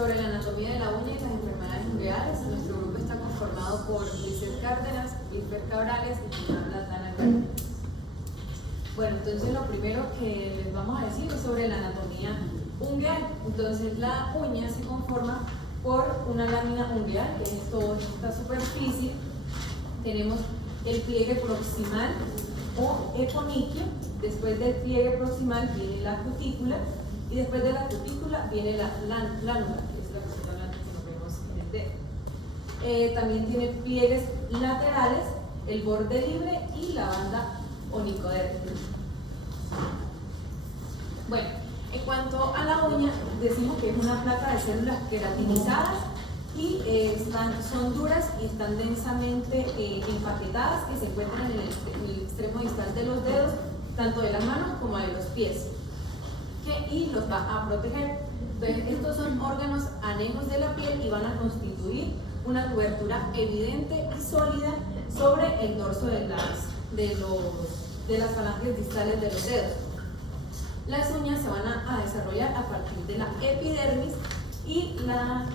sobre la anatomía de la uña y las enfermedades ungueales. Nuestro grupo está conformado por Lizeth Cárdenas, Lisbeth Cabrales y Fernanda Dana García. Bueno, entonces lo primero que les vamos a decir es sobre la anatomía ungueal. Entonces la uña se conforma por una lámina ungueal, que es toda esta superficie. Tenemos el pliegue proximal o eponiquio. Después del pliegue proximal viene la cutícula y después de la cutícula viene la lánula, que es la cosita blanca que nos vemos en el dedo. También tiene pliegues laterales, el borde libre y la banda onicodérmica. Bueno, en cuanto a la uña, decimos que es una placa de células queratinizadas y son duras y están densamente empaquetadas, que se encuentran en el extremo distal de los dedos, tanto de las manos como de los pies, y los va a proteger. Entonces, estos son órganos anejos de la piel y van a constituir una cobertura evidente y sólida sobre el dorso de las falanges distales de los dedos. Las uñas se van a desarrollar a partir de la epidermis y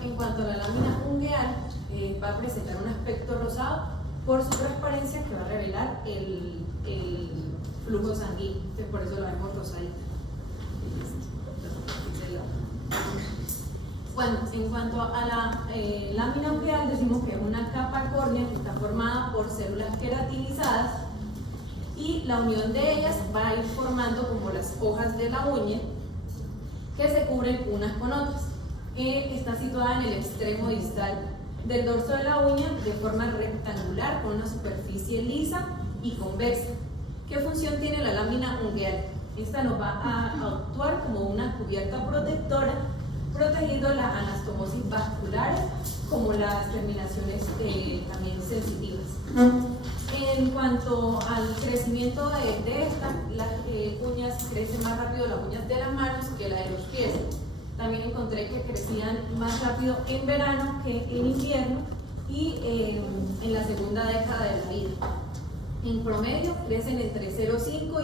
en cuanto a la lámina ungueal, va a presentar un aspecto rosado por su transparencia que va a revelar el flujo sanguíneo. Entonces, por eso la vemos rosadita. Bueno, en cuanto a la lámina ungueal, decimos que es una capa córnea que está formada por células queratinizadas y la unión de ellas va a ir formando como las hojas de la uña que se cubren unas con otras. Está situada en el extremo distal del dorso de la uña de forma rectangular con una superficie lisa y convexa. ¿Qué función tiene la lámina ungueal? Esta nos va a actuar como una cubierta protectora, protegiendo las anastomosis vasculares como las terminaciones también sensitivas. En cuanto al crecimiento de estas, las uñas crecen más rápido las uñas de las manos que la de los pies. También encontré que crecían más rápido en verano que en invierno y en la segunda década de la vida. En promedio crecen entre 0,5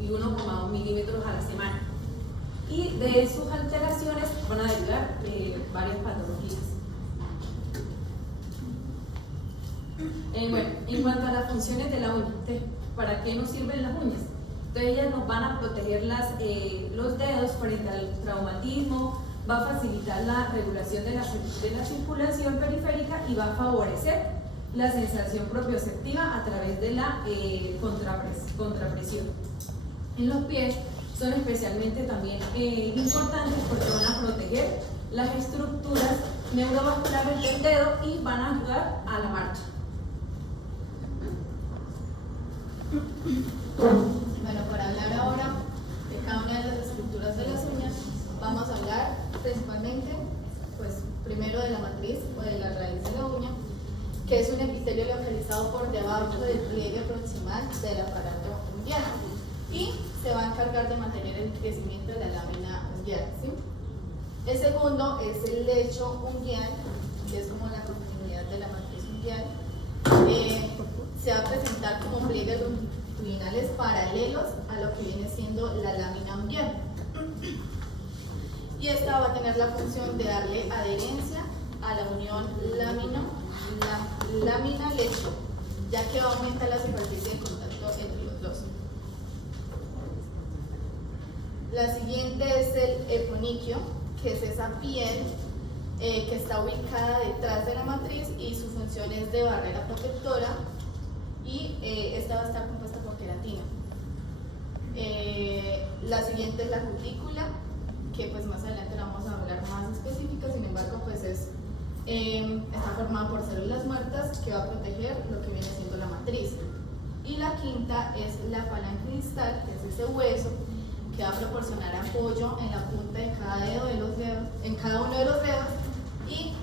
y 1,2 milímetros a la semana. Y de sus alteraciones van a derivar varias patologías. Bueno, en cuanto a las funciones de la uña, ¿para qué nos sirven las uñas? Entonces ellas nos van a proteger los dedos frente al traumatismo, va a facilitar la regulación de la circulación periférica y va a favorecer la sensación propioceptiva a través de la contrapresión. En los pies son especialmente también importantes porque van a proteger las estructuras neurovasculares del dedo y van a ayudar a la marcha. Bueno, para hablar ahora de cada una de las estructuras de las uñas, vamos a hablar principalmente, pues, primero de la matriz o de la raíz de la uña, que es un epitelio localizado por debajo del pliegue proximal del aparato ungueal y se va a encargar de mantener el crecimiento de la lámina ungueal, ¿sí? El segundo es el lecho ungueal, que es como la continuidad de la matriz ungueal. Se va a presentar como pliegues longitudinales paralelos a lo que viene siendo la lámina ungueal. Y esta va a tener la función de darle adherencia a la unión lámina-lecho, ya que va a aumentar la superficie de contacto entre los dos. La siguiente es el eponiquio, que es esa piel que está ubicada detrás de la matriz y su función es de barrera protectora y esta va a estar compuesta por queratina. La siguiente es la cutícula, que pues más adelante la vamos a hablar más específica, sin embargo pues está formada por células muertas que va a proteger lo que viene siendo la matriz. Y la quinta es la falange distal, que es ese hueso que va a proporcionar apoyo en la punta de cada dedo de los dedos, en cada uno de los dedos, y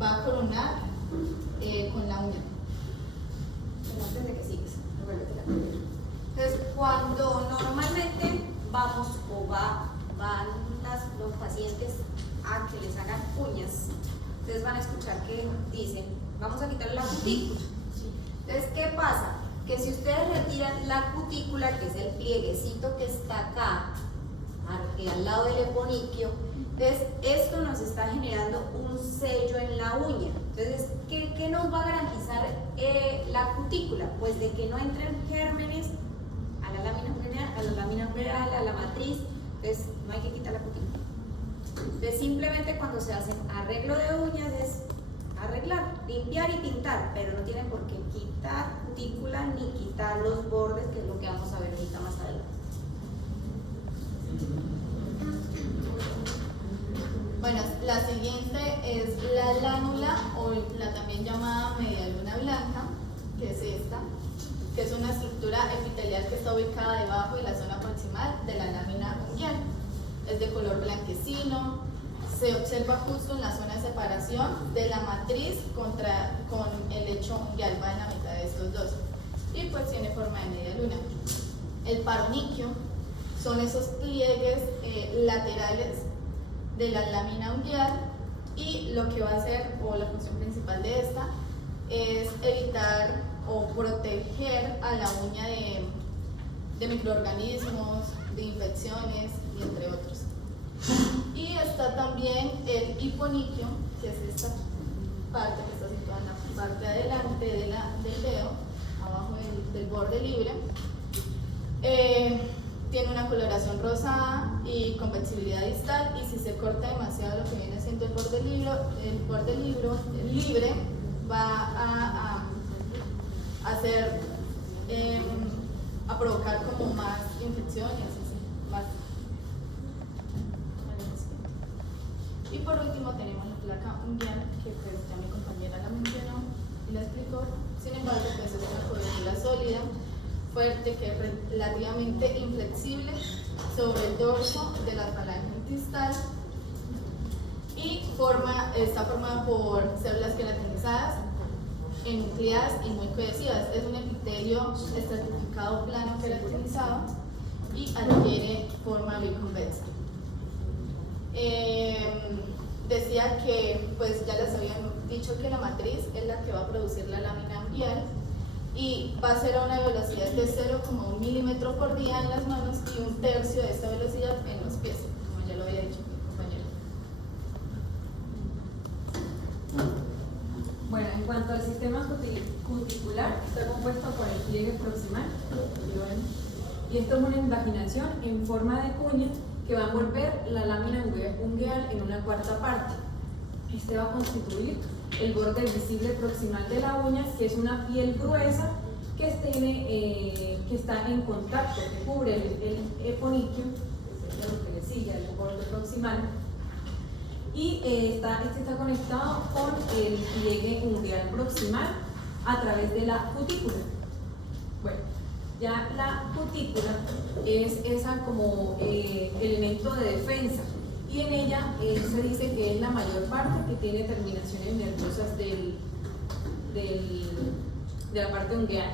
va a coronar con la uña. Pero antes de que sigas, revuélvete la primera. Entonces, cuando normalmente vamos o van los pacientes a que les hagan uñas, ustedes van a escuchar que dicen, vamos a quitarle la cutícula. Entonces, ¿qué pasa? Que si ustedes retiran la cutícula, que es el plieguecito que está acá, al lado del eponiquio, entonces esto nos está sello en la uña. Entonces, ¿qué nos va a garantizar la cutícula? Pues de que no entren gérmenes a la lámina ungueal, a la matriz. Entonces, no hay que quitar la cutícula. Entonces, simplemente cuando se hacen arreglo de uñas es arreglar, limpiar y pintar, pero no tienen por qué quitar cutícula ni quitar los bordes, que es lo que vamos a ver ahorita más adelante. Bueno, la siguiente es la lánula, o la también llamada medialuna blanca, que es esta, que es una estructura epitelial que está ubicada debajo de la zona proximal de la lámina ungueal. Es de color blanquecino, se observa justo en la zona de separación de la matriz con el lecho ungueal, va en la mitad de estos dos, y pues tiene forma de media luna. El paroniquio son esos pliegues laterales de la lámina ungueal, y lo que va a hacer, o la función principal de esta, es evitar o proteger a la uña de microorganismos, de infecciones y entre otros. Y está también el hiponiquio, que es esta parte que está situada en la parte de adelante del dedo, abajo del borde libre. Tiene una coloración rosada y convexibilidad distal, y si se corta demasiado lo que viene siendo el borde libre va a hacer, a provocar como más infecciones, más. Y por último tenemos la placa ungueal, que pues ya mi compañera la mencionó y la explicó. Sin embargo, pues es una cobertura sólida, fuerte, que es relativamente inflexible sobre el dorso de la falange distal, y está formada por células queratinizadas, enucleadas y muy cohesivas. Es un epitelio estratificado plano queratinizado y adquiere forma biconvexa. Decía que pues ya les habían dicho que la matriz es la que va a producir la lámina ungueal, y va a ser a una velocidad de 0,1 milímetro por día en las manos y 1/3 de esta velocidad en los pies, como ya lo había dicho mi compañero. Bueno, en cuanto al sistema cuticular, está compuesto por el pliegue proximal, y esto es una invaginación en forma de cuña que va a envolver la lámina ungueal en una cuarta parte. Este va a constituir el borde visible proximal de la uña, que es una piel gruesa que está en contacto, que cubre el eponiquio, que es lo que le sigue al borde proximal, y este está conectado con el pliegue ungueal proximal a través de la cutícula. Bueno, ya la cutícula es esa como elemento de defensa, y en ella se dice que es la mayor parte que tiene terminaciones nerviosas de la parte ungueal.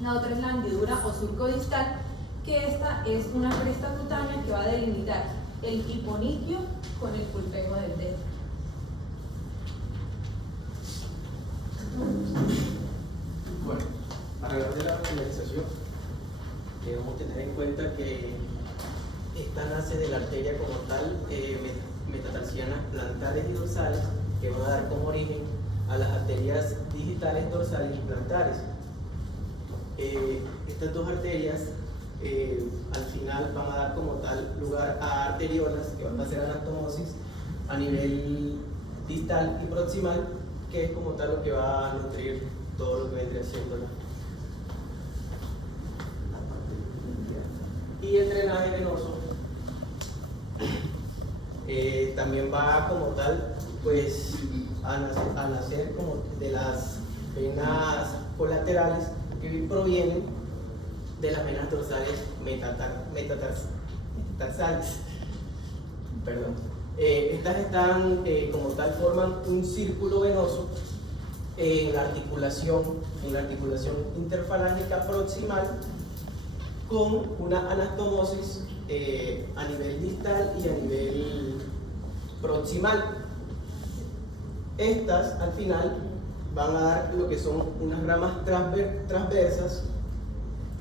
La otra es la hendidura o surco distal, que esta es una cresta cutánea que va a delimitar el hiponiquio con el pulpego del dedo. Bueno, para hablar de la finalización, debemos tener en cuenta que esta nace de la arteria como tal, metatarsianas plantares y dorsales, que van a dar como origen a las arterias digitales dorsales y plantares. Estas dos arterias al final van a dar como tal lugar a arteriolas, que van a hacer anastomosis a nivel distal y proximal, que es como tal lo que va a nutrir todo lo que vendría siendo la parte. Y el drenaje venoso también va como tal pues a nacer como de las venas colaterales que provienen de las venas dorsales metatarsales. Perdón. Estas están como tal, forman un círculo venoso en la articulación interfalángica proximal, con una anastomosis a nivel distal y a nivel proximal. Estas al final van a dar lo que son unas ramas transversas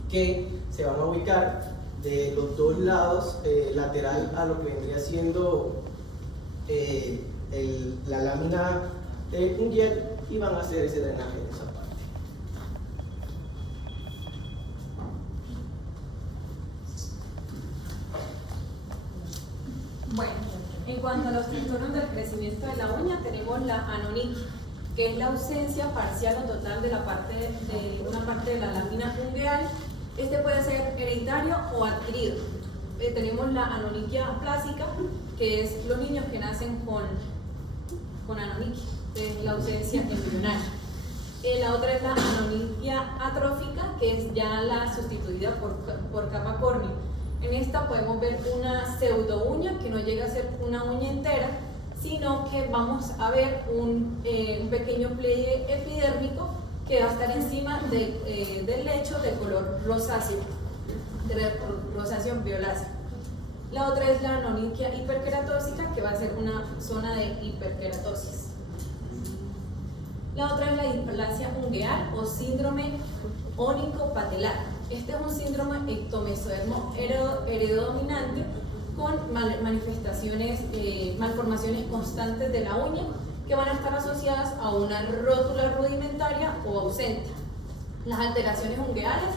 que se van a ubicar de los dos lados, lateral a lo que vendría siendo el la lámina unguial y van a hacer ese drenaje de esa parte. Bueno, en cuanto a los trastornos del crecimiento de la uña, tenemos la anoniquia, que es la ausencia parcial o total de una parte de la lámina ungueal. Este puede ser hereditario o adquirido. Tenemos la anoniquia plásica, que es los niños que nacen con anoniquia, que es la ausencia embrionaria. La otra es la anoniquia atrófica, que es ya la sustituida por capa córnea. En esta podemos ver una pseudo uña que no llega a ser una uña entera, sino que vamos a ver un pequeño pliegue epidérmico que va a estar encima del lecho de color rosáceo, rosáceo violáceo. La otra es la anoniquia hiperqueratósica, que va a ser una zona de hiperqueratosis. La otra es la displasia ungueal o síndrome ónico-patelar. Este es un síndrome ectomesodermo heredodominante con manifestaciones, malformaciones constantes de la uña que van a estar asociadas a una rótula rudimentaria o ausente. Las alteraciones ungueales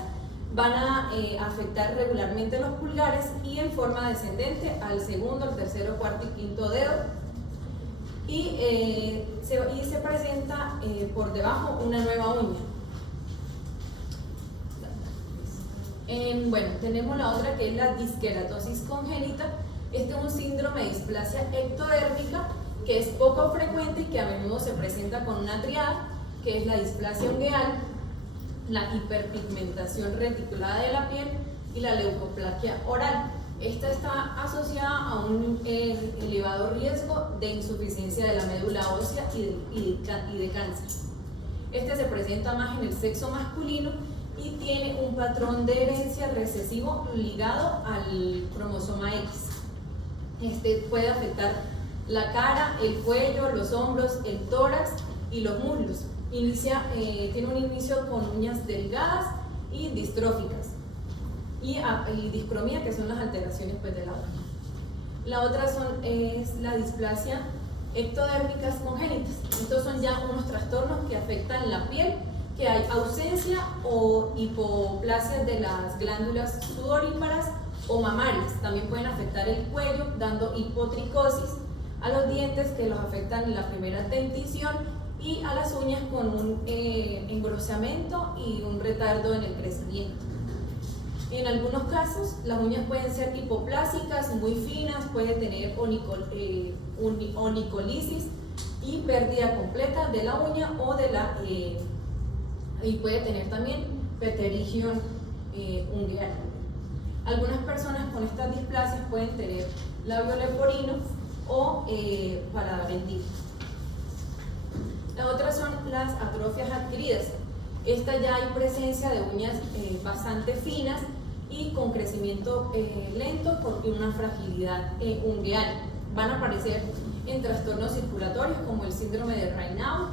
van a afectar regularmente los pulgares y en forma descendente al segundo, al tercero, cuarto y quinto dedo. Y se presenta por debajo una nueva uña. Bueno, tenemos la otra que es la disqueratosis congénita. Este es un síndrome de displasia ectodérmica que es poco frecuente y que a menudo se presenta con una triada, que es la displasia ungueal, la hiperpigmentación reticulada de la piel y la leucoplaquia oral. Esta está asociada a un elevado riesgo de insuficiencia de la médula ósea y de cáncer. Este se presenta más en el sexo masculino y tiene un patrón de herencia recesivo ligado al cromosoma X. Este puede afectar la cara, el cuello, los hombros, el tórax y los muslos. Tiene un inicio con uñas delgadas y distróficas y discromía, que son las alteraciones pues, de la uña. La otra es la displasia ectodérmicas congénitas. Estos son ya unos trastornos que afectan la piel, que hay ausencia o hipoplasia de las glándulas sudoríparas o mamarias. También pueden afectar el cuello, dando hipotricosis, a los dientes, que los afectan en la primera dentición, y a las uñas con un engrosamiento y un retardo en el crecimiento. En algunos casos, las uñas pueden ser hipoplásicas, muy finas, puede tener onicolisis y pérdida completa de la uña y puede tener también pterigión ungueal. Algunas personas con estas displasias pueden tener labio leporino o paladar hendido. La otra son las atrofias adquiridas. Esta ya hay presencia de uñas bastante finas y con crecimiento lento y una fragilidad ungueal. Van a aparecer en trastornos circulatorios como el síndrome de Raynaud,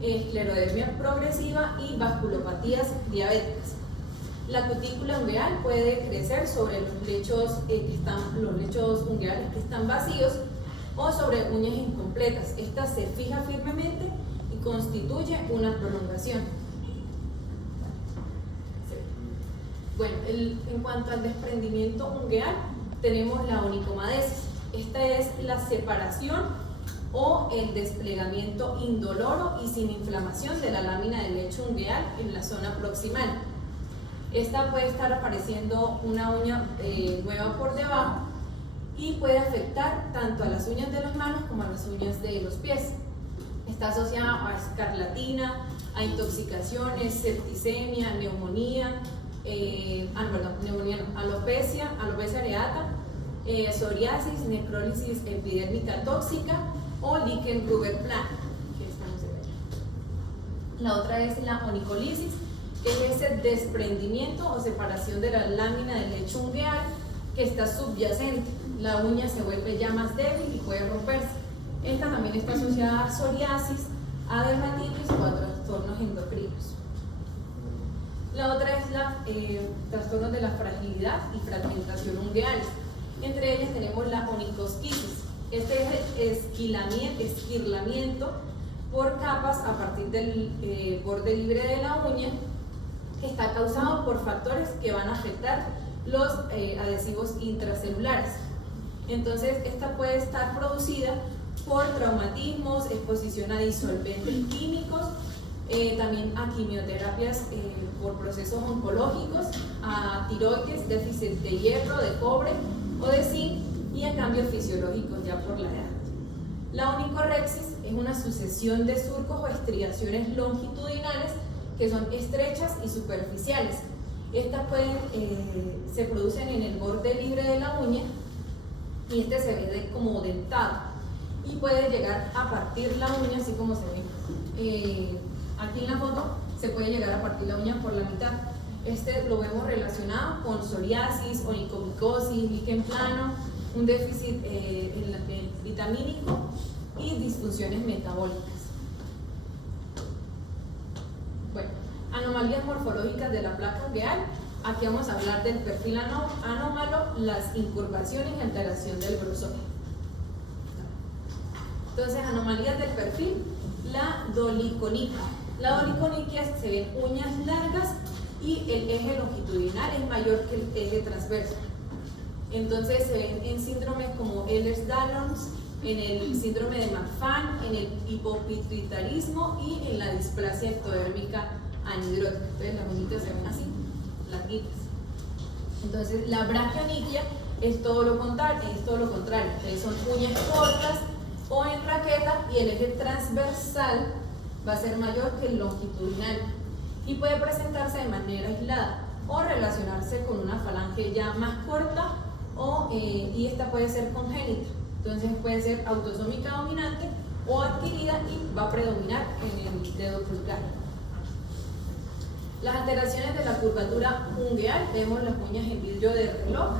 esclerodermia progresiva y vasculopatías diabéticas. La cutícula ungueal puede crecer sobre los lechos ungueales que están vacíos o sobre uñas incompletas. Esta se fija firmemente y constituye una prolongación. Bueno, en cuanto al desprendimiento ungueal, tenemos la onicomadesis. Esta es la separación o el desplegamiento indoloro y sin inflamación de la lámina del lecho ungueal en la zona proximal. Esta puede estar apareciendo una uña nueva por debajo y puede afectar tanto a las uñas de las manos como a las uñas de los pies. Está asociada a escarlatina, a intoxicaciones, septicemia, neumonía, alopecia areata, psoriasis, necrólisis epidérmica tóxica o Lichen-Gruber-Plan, que estamos viendo. La otra es la onicolisis, que es ese desprendimiento o separación de la lámina del lecho ungueal que está subyacente. La uña se vuelve ya más débil y puede romperse. Esta también está asociada a psoriasis, a dermatitis o a trastornos endocrinos. La otra es trastornos de la fragilidad y fragmentación ungueales. Entre ellas tenemos la onicosquisis. Este es el esquilamiento por capas a partir del borde libre de la uña, que está causado por factores que van a afectar los adhesivos intracelulares. Entonces, esta puede estar producida por traumatismos, exposición a disolventes químicos, también a quimioterapias por procesos oncológicos, a tiroides, déficit de hierro, de cobre o de zinc, y a cambios fisiológicos ya por la edad. La onicorexis es una sucesión de surcos o estriaciones longitudinales que son estrechas y superficiales. Estas se producen en el borde libre de la uña y este se ve como dentado y puede llegar a partir la uña, así como se ve aquí en la foto. Se puede llegar a partir la uña por la mitad. Este lo vemos relacionado con psoriasis, onicomicosis, líquen plano, un déficit vitamínico y disfunciones metabólicas. Bueno, anomalías morfológicas de la placa ungueal. Aquí vamos a hablar del perfil anómalo, las incurvaciones y alteración del grosor. Entonces, anomalías del perfil, la doliconiquia. La doliconiquia se ven uñas largas y el eje longitudinal es mayor que el eje transverso. Entonces se ven en síndromes como Ehlers-Danlos, en el síndrome de Marfan, en el hipopituitarismo y en la displasia ectodérmica anhidrótica. Entonces las uñitas se ven así, larguitas. Entonces la braquioniquia es todo lo contrario, Entonces son uñas cortas o en raqueta y el eje transversal va a ser mayor que el longitudinal y puede presentarse de manera aislada o relacionarse con una falange ya más corta y esta puede ser congénita. Entonces puede ser autosómica dominante o adquirida y va a predominar en el dedo pulgar. Las alteraciones de la curvatura ungueal, vemos las uñas en vidrio de reloj,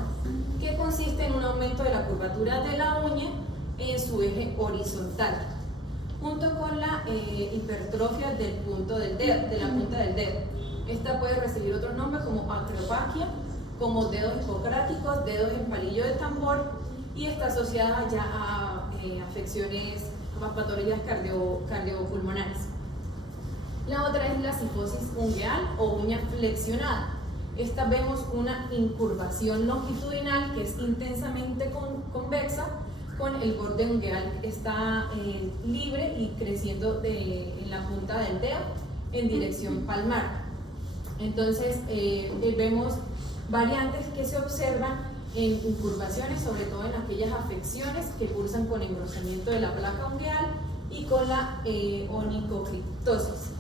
que consiste en un aumento de la curvatura de la uña en su eje horizontal, junto con la hipertrofia del punto del dedo, de la punta del dedo. Esta puede recibir otros nombres como acropaquia, como dedos hipocráticos, dedos en palillo de tambor, y está asociada ya a afecciones, a patologías cardiopulmonares. La otra es la cifosis ungueal o uña flexionada. Esta vemos una incurvación longitudinal que es intensamente convexa, con el borde ungueal que está libre y creciendo en la punta del dedo en dirección palmar. Entonces vemos variantes que se observan en incurvaciones, sobre todo en aquellas afecciones que cursan con engrosamiento de la placa ungueal y con la onicocriptosis.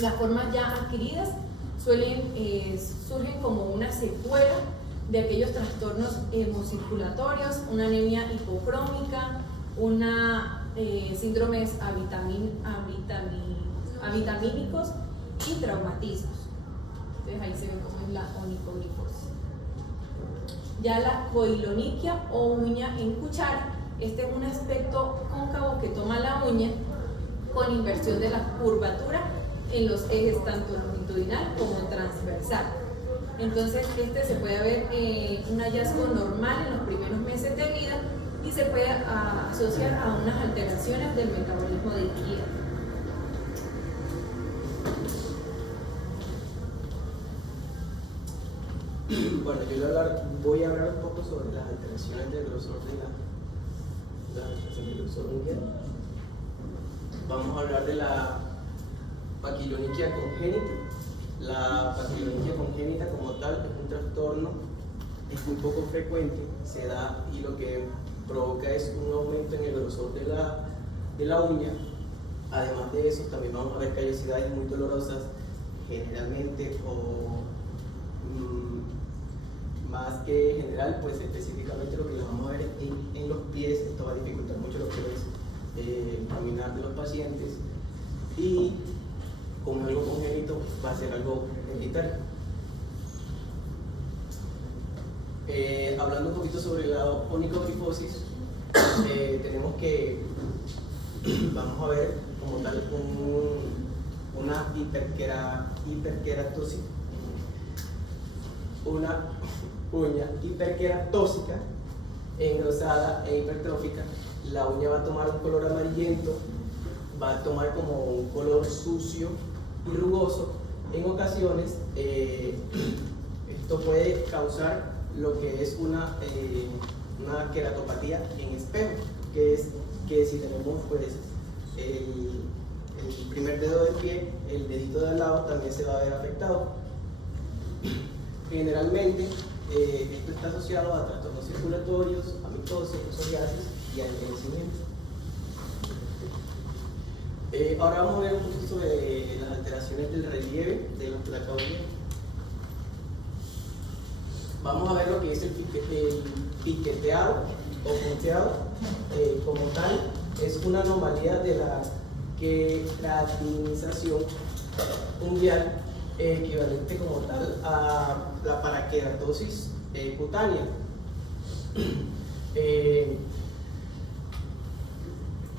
Las formas ya adquiridas surgen como una secuela de aquellos trastornos hemocirculatorios, una anemia hipocrómica, síndromes avitamínicos y traumatismos. Entonces ahí se ve cómo es la onicogrifosis. Ya la coiloniquia o uña en cuchara, este es un aspecto cóncavo que toma la uña con inversión de la curvatura en los ejes tanto longitudinal como transversal. Entonces se puede ver un hallazgo normal en los primeros meses de vida y se puede asociar a unas alteraciones del metabolismo del hígado. Bueno, yo voy a hablar un poco sobre las alteraciones del grosor ungueal. Vamos a hablar de la paquiloniquia congénita. La paquiloniquia congénita como tal es un trastorno, es muy poco frecuente, se da y lo que provoca es un aumento en el grosor de la uña. Además de eso, también vamos a ver callosidades muy dolorosas, generalmente, o más que general, pues específicamente lo que vamos a ver en los pies. Esto va a dificultar mucho lo que es caminar de los pacientes, y como algo congénito va a ser algo hereditario. Hablando un poquito sobre la onicogrifosis, tenemos que vamos a ver como tal una hiperkeratosis, una uña hiperkeratósica engrosada e hipertrófica, la uña va a tomar un color amarillento, va a tomar como un color sucio y rugoso. En ocasiones esto puede causar lo que es una queratopatía en espejo, que es que si tenemos pues el primer dedo del pie, el dedito de al lado también se va a ver afectado. Generalmente esto está asociado a trastornos circulatorios, a mitosis, psoriasis y a envejecimiento. Ahora vamos a ver un poquito sobre las alteraciones del relieve de la placa ósea. Vamos a ver lo que es el piqueteado o punteado. Como tal, es una anomalía de la queratinización ungueal equivalente como tal a la paraqueratosis cutánea.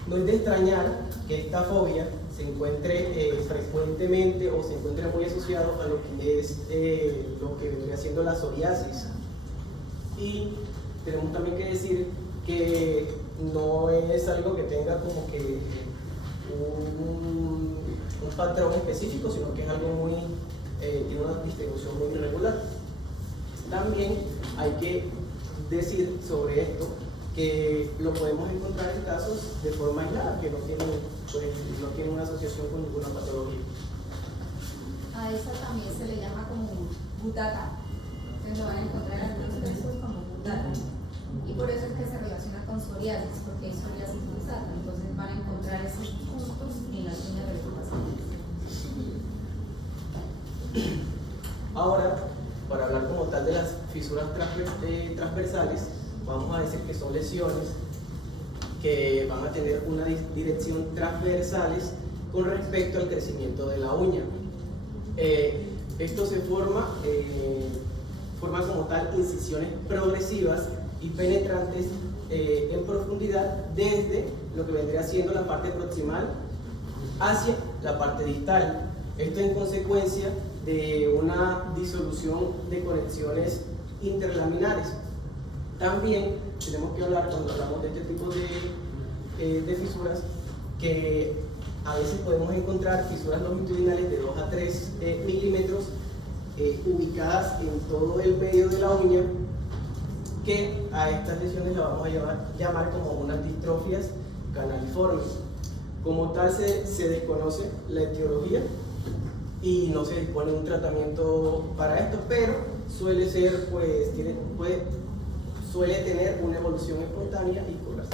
No es de extrañar que esta fobia se encuentre frecuentemente o se encuentre muy asociado a lo que es lo que vendría siendo la psoriasis. Y tenemos también que decir que no es algo que tenga como que un patrón específico, sino que es algo muy, tiene una distribución muy irregular. También hay que decir sobre esto que lo podemos encontrar en casos de forma aislada, que no tienen, pues, no tienen una asociación con ninguna patología. A esa también se le llama como butata. Entonces lo van a encontrar en algunos textos como butata. Y por eso es que se relaciona con psoriasis, porque hay psoriasis butata. Entonces van a encontrar esos puntos en las uñas de los pacientes. Ahora, para hablar como tal de las fisuras transversales, vamos a decir que son lesiones que van a tener una dirección transversales con respecto al crecimiento de la uña. Esto se forma como tal incisiones progresivas y penetrantes en profundidad desde lo que vendría siendo la parte proximal hacia la parte distal. Esto en consecuencia de una disolución de conexiones interlaminares. También tenemos que hablar, cuando hablamos de este tipo de fisuras, que a veces podemos encontrar fisuras longitudinales de 2 a 3 milímetros ubicadas en todo el medio de la uña, que a estas lesiones las vamos a llamar como unas distrofias canaliformes. Como tal se desconoce la etiología y no se dispone de un tratamiento para esto, pero suele ser, pues, suele tener una evolución espontánea y curarse.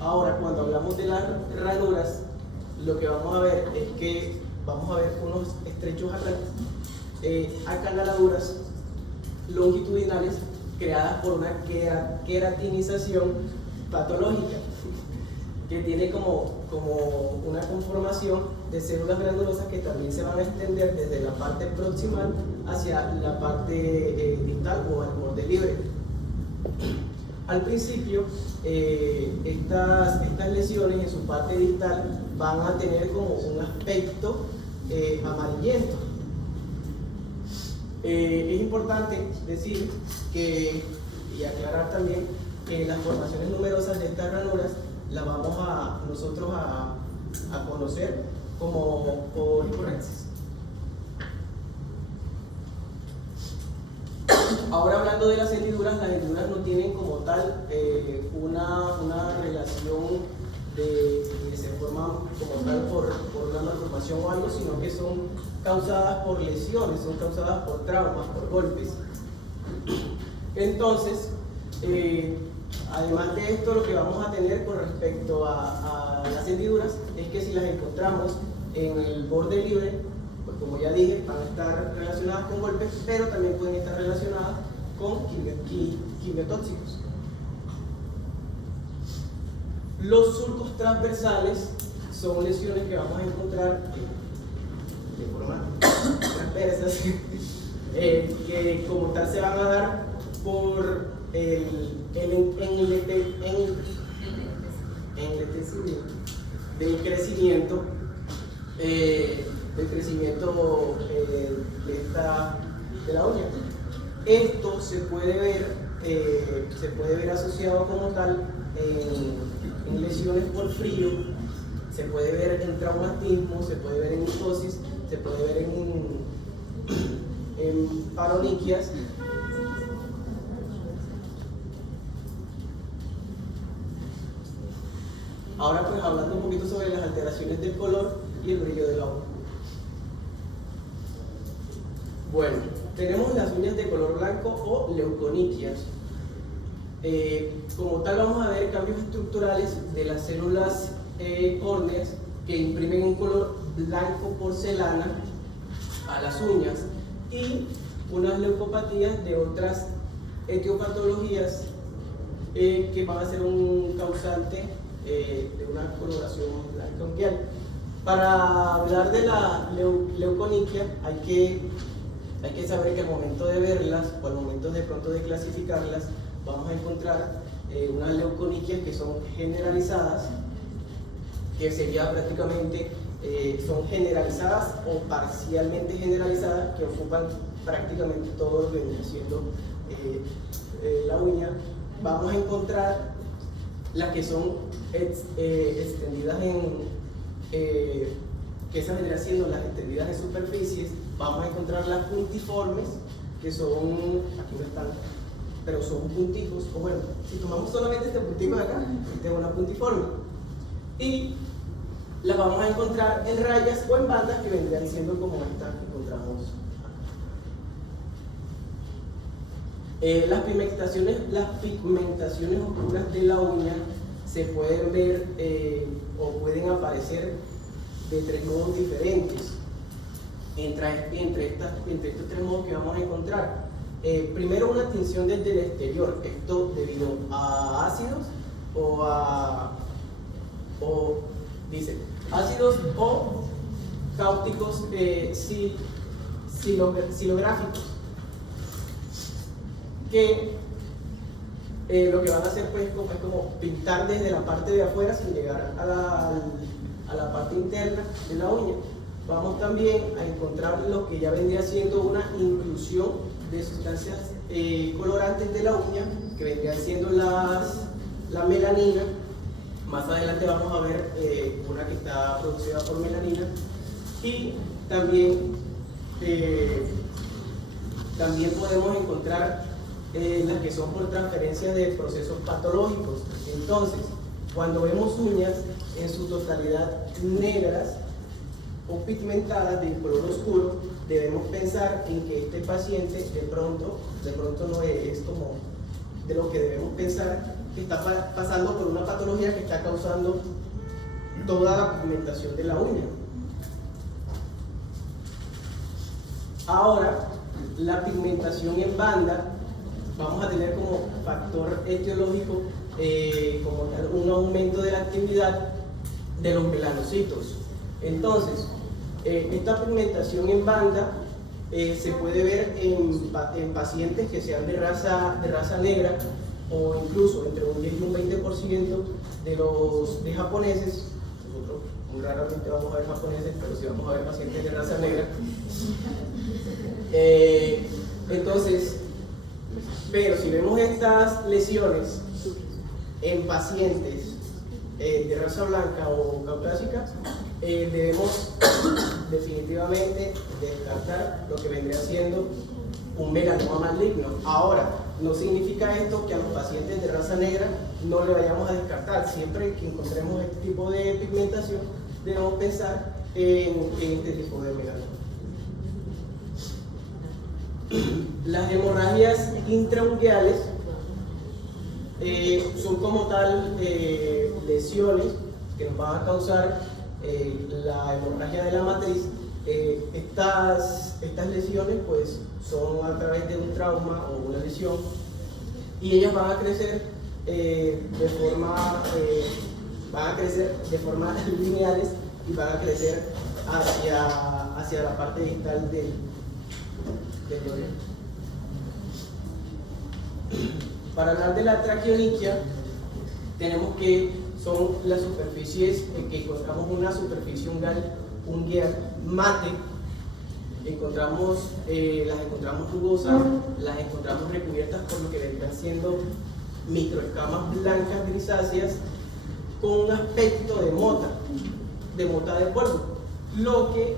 Ahora, cuando hablamos de las ranuras, lo que vamos a ver es que vamos a ver unos estrechos acanaladuras longitudinales creadas por una queratinización patológica, que tiene como una conformación de células granulosas que también se van a extender desde la parte proximal hacia la parte distal o al borde libre. Al principio, estas lesiones en su parte distal van a tener como un aspecto amarillento. Es importante decir que, y aclarar también, que las formaciones numerosas de estas ranuras las vamos nosotros a conocer como poliporexis. Ahora, hablando de las hendiduras no tienen como tal una relación de que se forman como tal por una malformación o algo, sino que son causadas por lesiones, son causadas por traumas, por golpes. Entonces, además de esto, lo que vamos a tener con respecto a las hendiduras es que si las encontramos en el borde libre, pues como ya dije, van a estar relacionadas con golpes, pero también pueden estar relacionadas con quimiotóxicos. Los surcos transversales son lesiones que vamos a encontrar de forma transversas, que como tal se van a dar por el enlentecimiento del crecimiento de la uña. Esto se puede ver asociado como tal en lesiones por frío, se puede ver en traumatismo, se puede ver en mitosis, se puede ver en paroniquias. Ahora pues hablando un poquito sobre las alteraciones del color y el brillo del agua. Bueno, tenemos las uñas de color blanco o leuconiquias. Como tal vamos a ver cambios estructurales de las células córneas que imprimen un color blanco porcelana a las uñas y unas leucopatías de otras etiopatologías que van a ser un causante de una coloración blanca unguial. Para hablar de la leuconiquia hay que saber que al momento de verlas o al momento de pronto de clasificarlas vamos a encontrar unas leuconiquias que son generalizadas, que sería prácticamente son generalizadas o parcialmente generalizadas, que ocupan prácticamente todo lo que viene siendo la uña. Vamos a encontrar las que son extendidas que esas vendrían siendo las extendidas en superficies. Vamos a encontrar las puntiformes, que son, aquí no están, pero son punticos, o bueno, si tomamos solamente este puntico de acá, este es una puntiforme. Y las vamos a encontrar en rayas o en bandas que vendrían siendo como estas que encontramos acá. Las pigmentaciones oscuras de la uña se pueden ver o pueden aparecer de tres modos diferentes. Entre estos tres modos que vamos a encontrar. Primero, una tinción desde el exterior, esto debido a ácidos dice ácidos o cáusticos silográficos, que lo que van a hacer pues es como pintar desde la parte de afuera sin llegar a la parte interna de la uña. Vamos también a encontrar lo que ya vendría siendo una inclusión de sustancias colorantes de la uña, que vendrían siendo la melanina. Más adelante vamos a ver una que está producida por melanina. Y también podemos encontrar las que son por transferencia de procesos patológicos. Entonces, cuando vemos uñas en su totalidad negras o pigmentadas de color oscuro, debemos pensar en que este paciente de pronto no es como de lo que debemos pensar, que está pasando por una patología que está causando toda la pigmentación de la uña. Ahora, la pigmentación en banda, vamos a tener como factor etiológico como tal un aumento de la actividad de los melanocitos. Entonces, esta pigmentación en banda se puede ver en pacientes que sean de raza negra, o incluso entre un 10 y un 20% de japoneses. Nosotros muy raramente vamos a ver japoneses, pero sí vamos a ver pacientes de raza negra. Entonces, pero si vemos estas lesiones en pacientes de raza blanca o caucásica, debemos definitivamente descartar lo que vendría siendo un melanoma maligno. Ahora, no significa esto que a los pacientes de raza negra no le vayamos a descartar. Siempre que encontremos este tipo de pigmentación, debemos pensar en este tipo de melanoma. Las hemorragias intraunguiales son como tal lesiones que nos van a causar la hemorragia de la matriz. Estas lesiones pues son a través de un trauma o una lesión, y ellas van a crecer de forma lineales y van a crecer hacia la parte distal del duodeno. Para hablar de la traqueoniquia, tenemos que son las superficies que encontramos una superficie unguial mate, las encontramos rugosas, las encontramos recubiertas por lo que vendrían siendo microescamas blancas grisáceas con un aspecto de mota de polvo. Lo que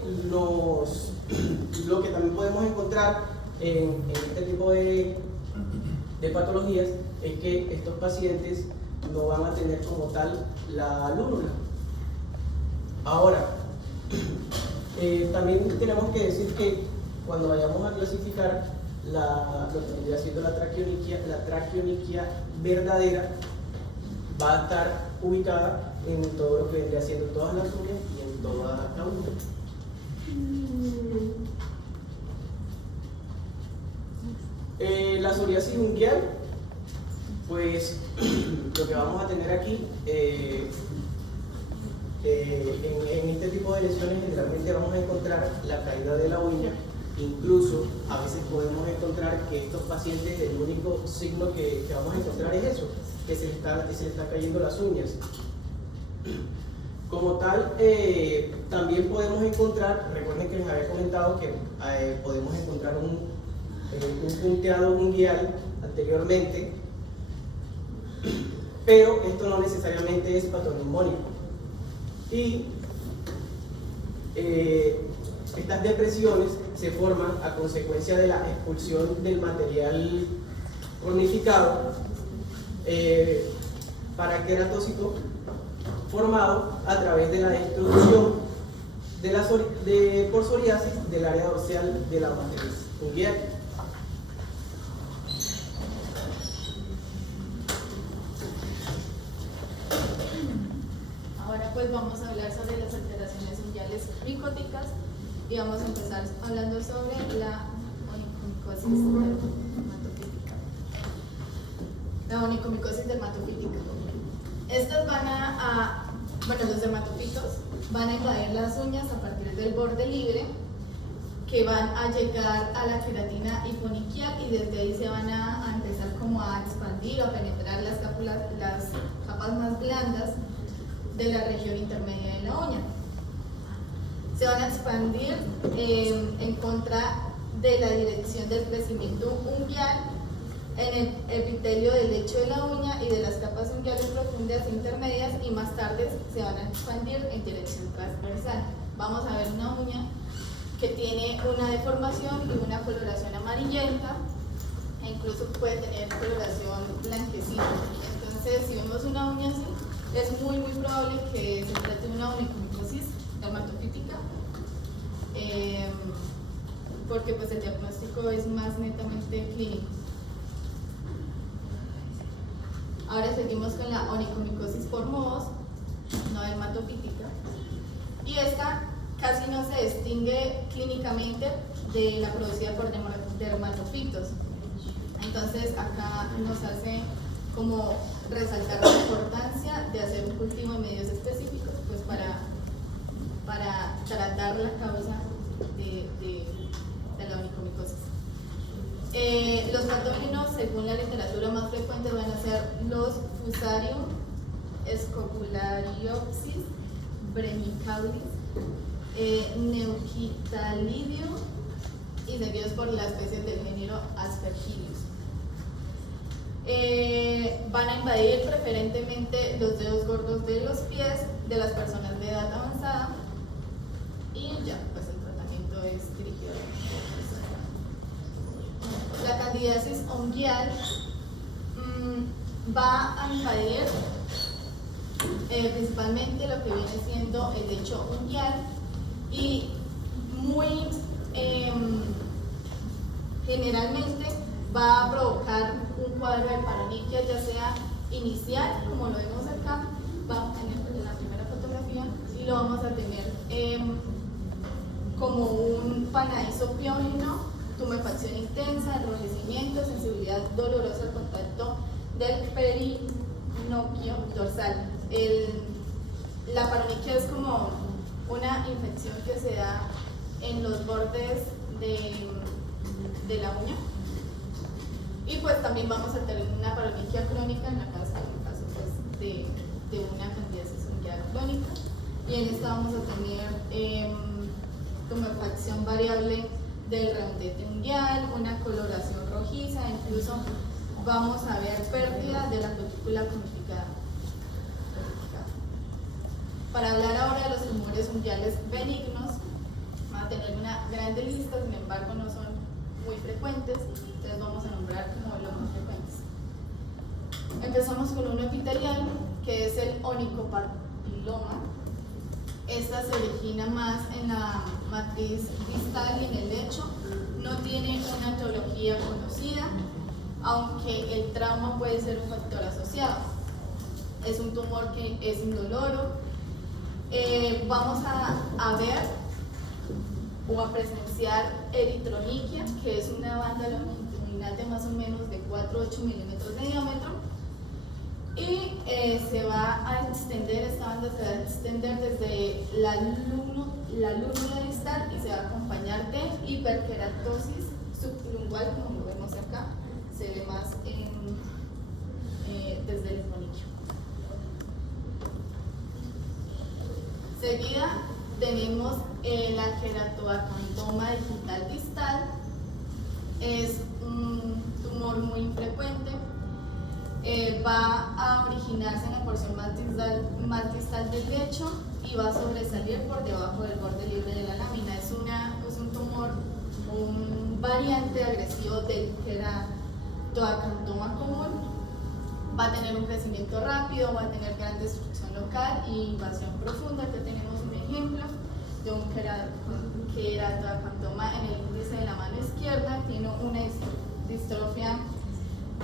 también podemos encontrar en este tipo de patologías es que estos pacientes no van a tener como tal la lúnula. Ahora, también tenemos que decir que cuando vayamos a clasificar lo que vendría siendo la traqueoniquia verdadera va a estar ubicada en todo lo que vendría siendo todas las uñas y en toda la uña. La psoriasis unguial, pues lo que vamos a tener aquí en este tipo de lesiones generalmente vamos a encontrar la caída de la uña. Incluso a veces podemos encontrar que estos pacientes el único signo que vamos a encontrar es eso, que se le está cayendo las uñas. Como tal, también podemos encontrar, recuerden que les había comentado que podemos encontrar un punteado unguial anteriormente, pero esto no necesariamente es patonimónico. Y estas depresiones se forman a consecuencia de la expulsión del material cronificado paraqueratócito formado a través de la destrucción por psoriasis del área dorsal de la matriz unguial. Ahora pues vamos a hablar sobre las alteraciones unguiales micóticas y vamos a empezar hablando sobre la onicomicosis dermatofítica. La onicomicosis dermatofítica. Estas los dermatofitos van a invadir las uñas a partir del borde libre, que van a llegar a la queratina hiponiquial y desde ahí se van a empezar como a expandir o a penetrar las capas más blandas de la región intermedia de la uña. Se van a expandir en contra de la dirección del crecimiento unguial en el epitelio del lecho de la uña y de las capas unguiales profundas intermedias, y más tarde se van a expandir en dirección transversal. Vamos a ver una uña que tiene una deformación y una coloración amarillenta, e incluso puede tener coloración blanquecina. Entonces, si vemos una uña así, es muy probable que se trate de una onicomicosis dermatofítica, porque pues el diagnóstico es más netamente clínico. Ahora seguimos con la onicomicosis por mohos, no dermatofítica, y esta casi no se distingue clínicamente de la producida por dermatofitos. Entonces acá nos hace como resaltar la importancia de hacer un cultivo en medios específicos pues para tratar la causa de la onicomicosis. Los patógenos, según la literatura más frecuente, van a ser los Fusarium, Scopulariopsis, Bremicaudis, Neuquitalidium y seguidos por las especies del género Aspergillus. Van a invadir preferentemente los dedos gordos de los pies de las personas de edad avanzada, y ya, pues el tratamiento es dirigido a la candidiasis unguial. Va a invadir principalmente lo que viene siendo el lecho unguial y muy generalmente va a provocar un cuadro de paroniquia, ya sea inicial, como lo vemos acá, vamos a tener en la primera fotografía, y lo vamos a tener como un panadizo piógeno, tumefacción intensa, enrojecimiento, sensibilidad dolorosa al contacto del perinoquio dorsal. La paroniquia es como una infección que se da en los bordes de la uña, y pues también vamos a tener una paroniquia crónica en el caso pues, de una candidiasis unguial crónica, y en esta vamos a tener tumefacción variable del remontete unguial, una coloración rojiza, incluso vamos a ver pérdida de la cutícula conificada. Para hablar ahora de los tumores unguiales benignos, van a tener una gran lista, sin embargo no son muy frecuentes, entonces vamos a nombrar como los más frecuentes. Empezamos con uno epitelial, que es el onicopapiloma. Esta se origina más en la matriz distal y en el lecho. No tiene una etiología conocida, aunque el trauma puede ser un factor asociado. Es un tumor que es indoloro. Vamos a ver o a presenciar eritroniquia, que es una banda longitudinal de más o menos de 4 a 8 milímetros de diámetro. Y se va a extender, esta banda se va a extender desde la lúnula distal y se va a acompañar de hiperkeratosis sublingual, como lo vemos acá, se ve más desde el hiponiquio. Seguida tenemos la queratoacantoma digital distal, es un tumor muy infrecuente. Va a originarse en la porción más distal del lecho y va a sobresalir por debajo del borde libre de la lámina. Es un tumor, un variante agresivo del queratoacantoma común. Va a tener un crecimiento rápido, va a tener gran destrucción local y invasión profunda. Aquí tenemos un ejemplo de un queratoacantoma en el índice de la mano izquierda. Tiene una distrofia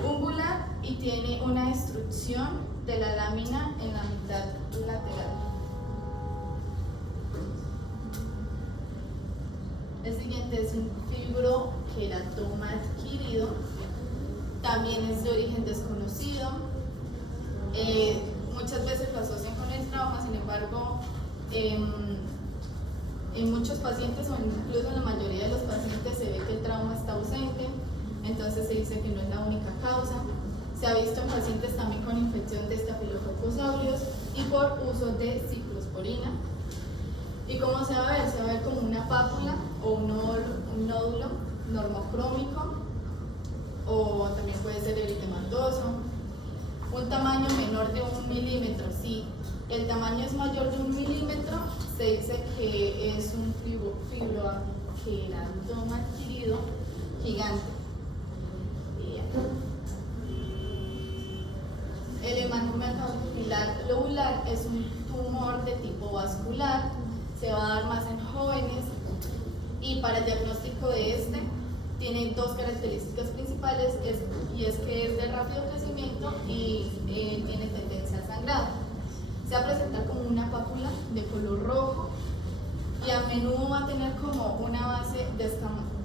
ungular y tiene una destrucción de la lámina en la mitad lateral. El siguiente es un fibroqueratoma adquirido, también es de origen desconocido. Muchas veces lo asocian con el trauma, sin embargo, en muchos pacientes o incluso en la mayoría de los pacientes se ve que el trauma está ausente. Entonces se dice que no es la única causa. Se ha visto en pacientes también con infección de Staphylococcus aureus y por uso de ciclosporina. ¿Y cómo se va a ver? Se va a ver como una pápula o un nódulo normocrómico, o también puede ser eritematoso. Un tamaño menor de 1 milímetro. Si el tamaño es mayor de 1 milímetro, se dice que es un fibroqueratoma adquirido gigante. El hemangioma capilar lobular es un tumor de tipo vascular, se va a dar más en jóvenes y para el diagnóstico de este tiene dos características principales y es que es de rápido crecimiento y tiene tendencia a sangrado. Se va a presentar como una pápula de color rojo y a menudo va a tener como una base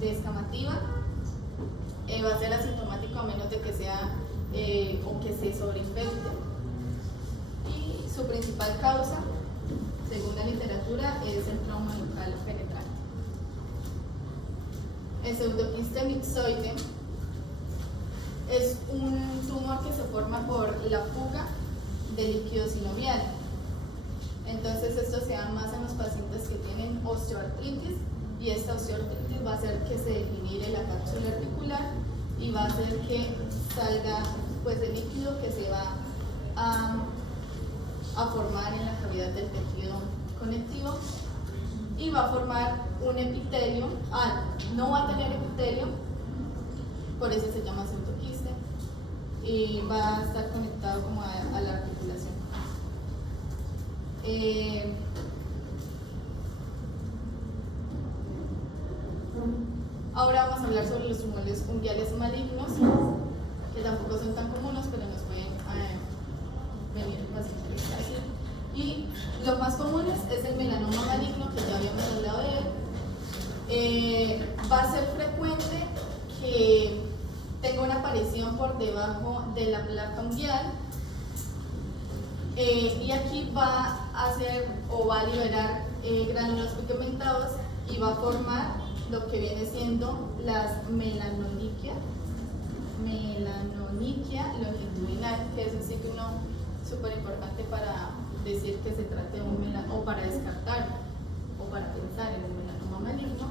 descamativa. Va a ser asintomático a menos de que sea o que se sobreinfecte. Y su principal causa, según la literatura, es el trauma local penetrante. El pseudoquiste mixoide es un tumor que se forma por la fuga de líquido sinovial. Entonces esto se da más en los pacientes que tienen osteoartritis y esta osteoartritis va a hacer que se degenere la cápsula articular y va a hacer que salga pues el líquido que se va a formar en la cavidad del tejido conectivo y va a formar un epitelio. No va a tener epitelio, por eso se llama pseudoquiste, y va a estar conectado como a la articulación. Ahora vamos a hablar sobre los tumores unguiales malignos, que tampoco son tan comunes, pero nos pueden venir en pacientes así. Y los más comunes es el melanoma maligno, que ya habíamos hablado de él. Va a ser frecuente que tenga una aparición por debajo de la placa unguial. Y aquí va a hacer o va a liberar gránulos pigmentados y va a formar lo que viene siendo las melanoniquia longitudinal, que es un signo súper importante para decir que se trate de un melanoma, o para descartar o para pensar en un melanoma maligno.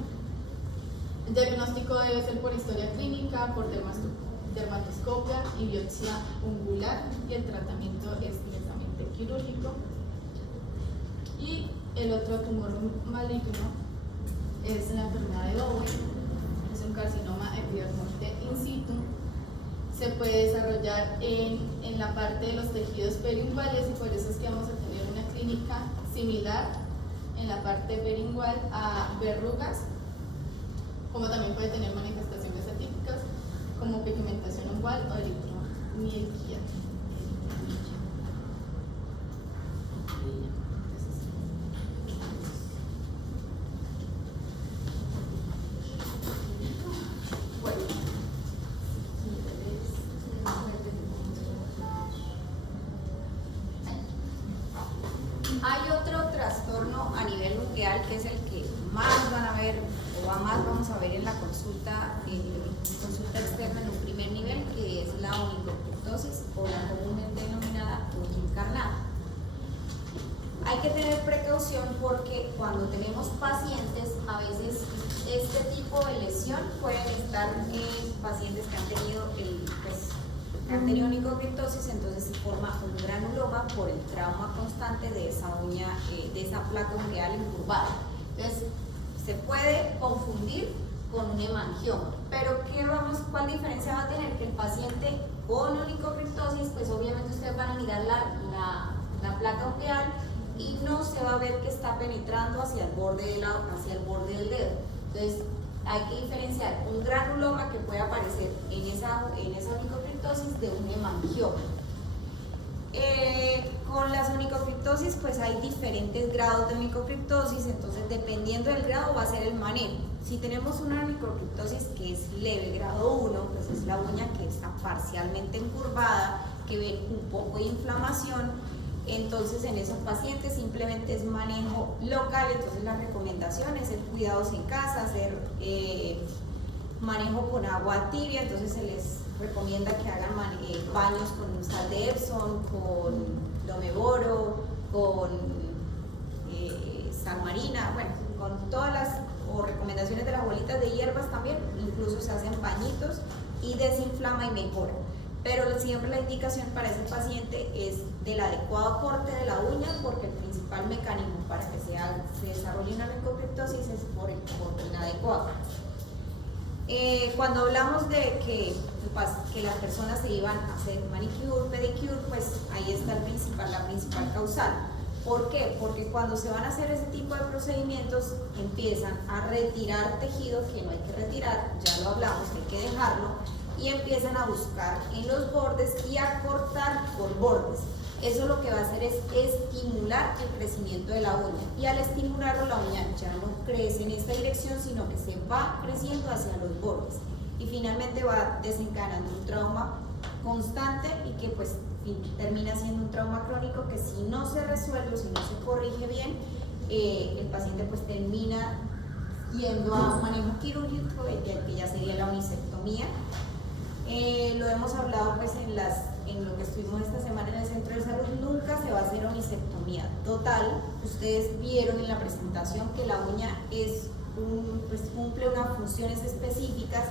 El diagnóstico debe ser por historia clínica, por dermatoscopia y biopsia ungular, y el tratamiento es directamente quirúrgico. Y el otro tumor maligno es la enfermedad de Bowen, es un carcinoma epidermoide in situ. Se puede desarrollar en la parte de los tejidos periunguales, y por eso es que vamos a tener una clínica similar en la parte periungual a verrugas, como también puede tener manifestaciones atípicas como pigmentación ungual o eritromialgia. Hay otro trastorno a nivel ungueal que es el que más van a ver o más vamos a ver en la consulta externa en un primer nivel, que es la onicocriptosis o la comúnmente denominada uña encarnada. Hay que tener precaución porque cuando tenemos pacientes, a veces este tipo de lesión pueden estar en pacientes que han tenido onicocriptosis, entonces se forma un granuloma por el trauma constante de esa uña, de esa placa ungueal encurvada. Entonces se puede confundir con un hemangioma, pero ¿cuál diferencia va a tener? Que el paciente con onicocriptosis, pues obviamente ustedes van a mirar la placa ungueal y no se va a ver que está penetrando hacia el borde del dedo. Entonces hay que diferenciar un granuloma que puede aparecer en esa onicocriptosis de un hemangioma. Con las onicocriptosis pues hay diferentes grados de onicocriptosis, entonces dependiendo del grado va a ser el manejo. Si tenemos una onicocriptosis que es leve, grado 1, pues es la uña que está parcialmente encurvada, que ve un poco de inflamación. Entonces en esos pacientes simplemente es manejo local, entonces la recomendación es hacer cuidados en casa, hacer manejo con agua tibia, entonces se les recomienda que hagan baños con sal de Epsom, con domeboro, con sal marina, bueno, con todas las recomendaciones de las bolitas de hierbas también, incluso se hacen bañitos y desinflama y mejora. Pero siempre la indicación para ese paciente es del adecuado corte de la uña, porque el principal mecanismo para que se desarrolle una onicocriptosis es por el corte inadecuado. Cuando hablamos de que las personas se iban a hacer manicure, pedicure, pues ahí está la principal causal. ¿Por qué? Porque cuando se van a hacer ese tipo de procedimientos empiezan a retirar tejido que no hay que retirar, ya lo hablamos, hay que dejarlo, y empiezan a buscar en los bordes y a cortar por bordes. Eso lo que va a hacer es estimular el crecimiento de la uña, y al estimularlo la uña ya no crece en esta dirección, sino que se va creciendo hacia los bordes y finalmente va desencadenando un trauma constante y que pues termina siendo un trauma crónico que si no se resuelve, si no se corrige bien, el paciente pues termina yendo a manejo quirúrgico, que ya sería la unisectomía. Lo hemos hablado pues en lo que estuvimos esta semana en el centro de salud. Nunca se va a hacer unisectomía total. Ustedes vieron en la presentación que la uña pues cumple unas funciones específicas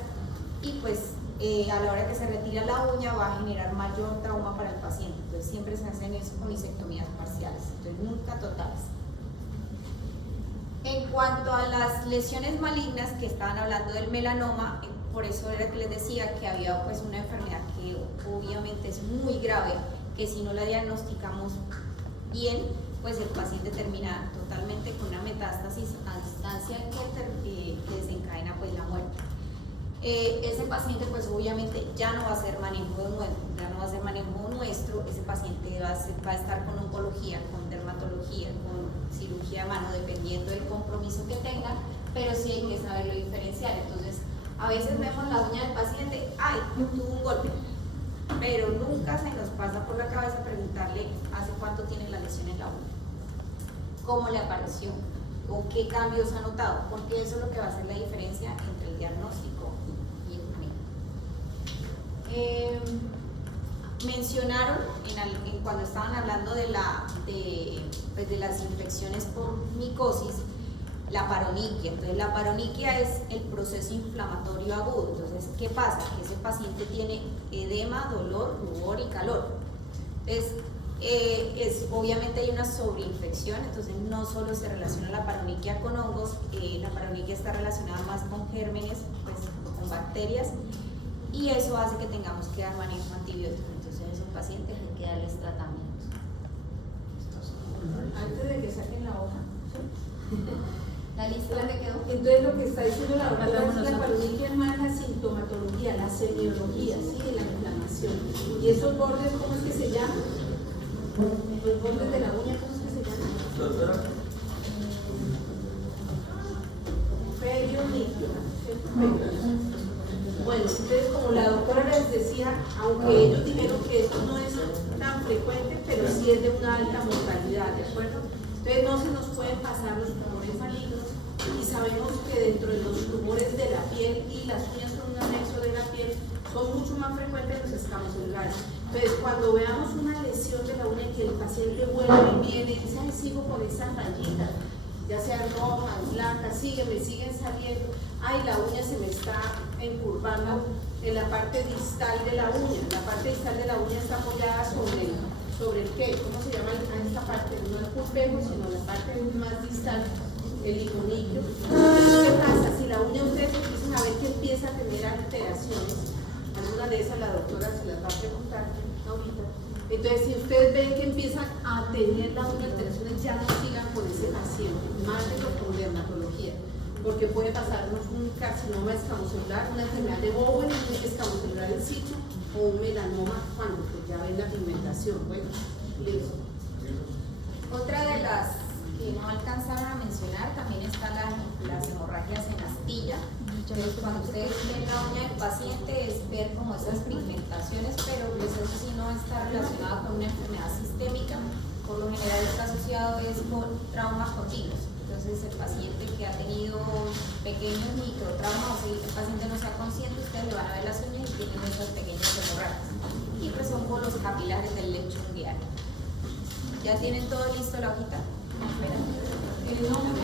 y pues a la hora que se retira la uña va a generar mayor trauma para el paciente. Entonces siempre se hacen unisectomías parciales, entonces nunca totales. En cuanto a las lesiones malignas que estaban hablando del melanoma, por eso era que les decía que había pues una enfermedad que obviamente es muy grave, que si no la diagnosticamos bien, pues el paciente termina totalmente con una metástasis a distancia que desencadena pues la muerte. Ese paciente pues obviamente ya no va a hacer manejo nuestro, ese paciente va a estar con oncología, con dermatología, con cirugía de mano, dependiendo del compromiso que tenga, pero sí hay que saberlo diferenciar. Entonces a veces vemos la uña del paciente, ¡ay! Tuvo un golpe, pero nunca se nos pasa por la cabeza preguntarle hace cuánto tiene la lesión en la uña, cómo le apareció o qué cambios ha notado, porque eso es lo que va a hacer la diferencia entre el diagnóstico y el manejo. Mencionaron cuando estaban hablando de las infecciones por micosis, la paroniquia. Entonces la paroniquia es el proceso inflamatorio agudo. Entonces, ¿qué pasa? Que ese paciente tiene edema, dolor, rubor y calor. Entonces, obviamente hay una sobreinfección, entonces no solo se relaciona la paroniquia con hongos, la paroniquia está relacionada más con gérmenes, pues con bacterias, y eso hace que tengamos que dar manejo antibiótico. Entonces a esos pacientes hay que darles tratamientos. Antes de que saquen la hoja. La lista le quedó. Entonces lo que está diciendo la doctora es la paroniquia es más la sintomatología, la semiología, ¿sí? De la inflamación. ¿Y esos bordes cómo es que se llaman? Los bordes de la uña, ¿cómo es que se llaman? Doctora. Pello líquido. Bueno, entonces como la doctora les decía, aunque ellos dijeron que esto no es tan frecuente, pero sí es de una alta mortalidad, ¿de acuerdo? Entonces no se nos pueden pasar los tumores malignos y sabemos que dentro de los tumores de la piel y las uñas son un anexo de la piel, son mucho más frecuentes los escamos celulares. Entonces cuando veamos una lesión de la uña y que el paciente vuelve y viene y dice, ay, sigo con esas rayitas, ya sean rojas, blancas, me siguen saliendo, ay, la uña se me está encurvando en la parte distal de la uña, la parte distal de la uña está apoyada sobre el qué, ¿cómo se llama esta parte? No el pulpejo, sino la parte más distal, el iconiquio. Entonces, ¿qué pasa? Si la uña ustedes empiezan a ver que empieza a tener alteraciones, alguna de esas la doctora se las va a preguntar ahorita. Entonces, si ustedes ven que empiezan a tener la uña alteraciones, ya no sigan con ese paciente, mándenlo con dermatología, porque puede pasarnos un carcinoma escamocelular, una enfermedad de Bowen, un escamocelular in situ o un melanoma cuando pues, ya ven la pigmentación. Bueno, listo. Otra de las que no alcanzaron a mencionar también está las hemorragias en astilla. Entonces, cuando ustedes ven la uña del paciente es ver como esas pigmentaciones, pero pues eso sí no está relacionado con una enfermedad sistémica, por lo general está asociado es con traumas continuos. Entonces el paciente que ha tenido pequeños microtraumas, o si el paciente no sea consciente, ustedes le van a ver las uñas y tienen esas pequeñas hemorragias. Y pues son por los capilares del lecho ungueal. ¿Ya tienen todo listo la hojita? No, espera.